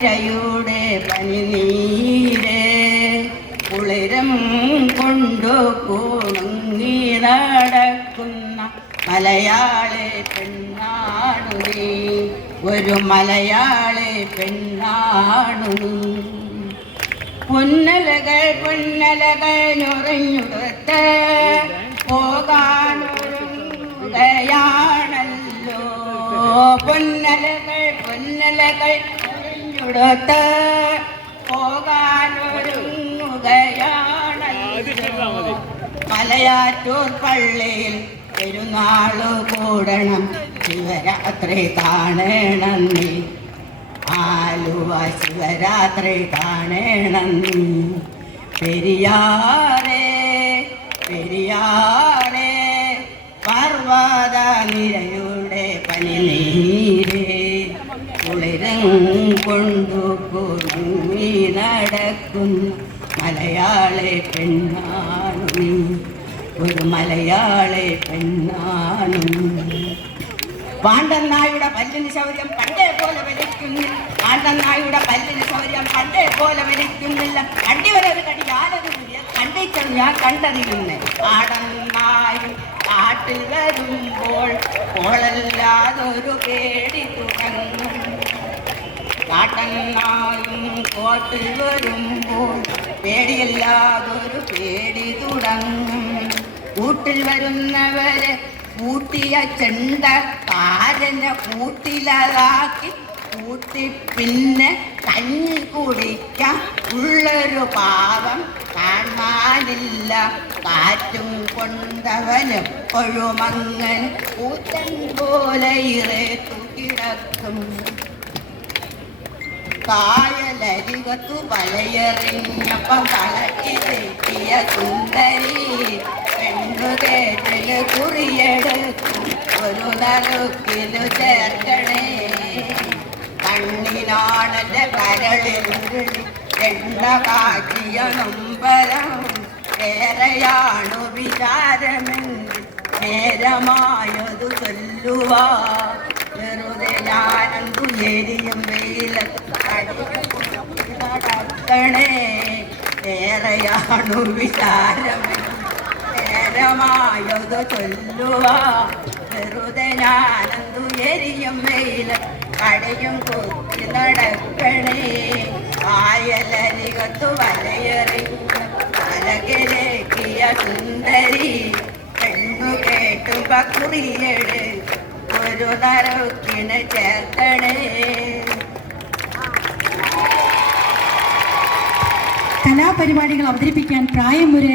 യുടെ പനിനീരെ കുളിരം കൊണ്ടു കൂണുങ്ങി നടക്കുന്ന മലയാളി പെണ്ണാണു നീ ഒരു മലയാളി പെണ്ണാണു പൊന്നലകൾ പൊന്നലകൾ നുറഞ്ഞുടുത്ത് പോകാനൊരുങ്ങുകയാണല്ലോ പൊന്നലകൾ പൊന്നലകൾ നുറഞ്ഞുടുത്ത് പോകാനൊരുങ്ങുകയാണല്ലോ. മലയാറ്റൂർ പള്ളിയിൽ പെരുന്നാൾ കൂടണം. ശിവരാത്രി കാണണം ആലുവ ശിവരാത്രി കാണണം പെരിയാറേ പെരിയാറേ കുളിരം കൊണ്ടു കുറുങ്ങി നടക്കുന്ന. മലയാളെ പെണ്ണാണു ഒരു മലയാളെ പെണ്ണാണു നീ. പാണ്ഡനായുടെ പല്ലിന് ശൗര്യം പണ്ടേ പോലെ വലിക്കുന്നില്ല. പാണ്ഡനായുടെ പല്ലിന് ശൗര്യം പണ്ടേ പോലെ വലിക്കുന്നില്ല. കണ്ടിവരൊരു കടി ഞാനൊരു കണ്ടിച്ചത് ഞാൻ കണ്ടറിയുന്നേ പാടന്നായും കാട്ടിൽ വരുമ്പോൾ കോളല്ലാതൊരു പേടി തുടങ്ങും കാട്ടന്നായും കോട്ടിൽ വരുമ്പോൾ പേടിയില്ലാതൊരു പേടി തുടങ്ങും. കൂട്ടിൽ വരുന്നവരെ കൂട്ടിയ ചെണ്ട പാരനെ കൂട്ടിലതാക്കി കൂട്ടി പിന്നെ കഞ്ഞി കുടിക്കാൻ ഉള്ളൊരു പാവം കാണാനില്ല. കാറ്റും കൊണ്ടവനെപ്പോഴും അങ്ങനെ കൂറ്റൻ പോലെ ഇറേത്തു കിടക്കും കായലരികത്തു വലയെറിഞ്ഞപ്പം കളക്കി തെറ്റിയ സുന്ദരി പെണ്ണു കുറിയെടുക്കും ഒരു നറുക്കിലു ചേർക്കണേ കണ്ണിനാണെന്റെ കരളിൽ എണ്ണ കാറ്റിയ നൊമ്പരം. ഏറെയാണു വിചാരമെന്ന് നേരമായതു ചൊല്ലുവാ നടക്കണേ ഏറെയാണു വിചാരം. നേരമായതു ചൊല്ലുവാ. വെറുതെ ഞാനന്തു എരിയും വെയിലത്ത് കടയും കുത്തി നടക്കണേ. ആയലരികത്തു വലയറി അലകിലേക്കിയ സുന്ദരി പെണ്ണു കേട്ടു ബക്കുറിയെട് ഒരു നറുക്കിന് ചേർക്കണേ കലാപരിപാടികൾ അവതരിപ്പിക്കാൻ പ്രായം ഒരു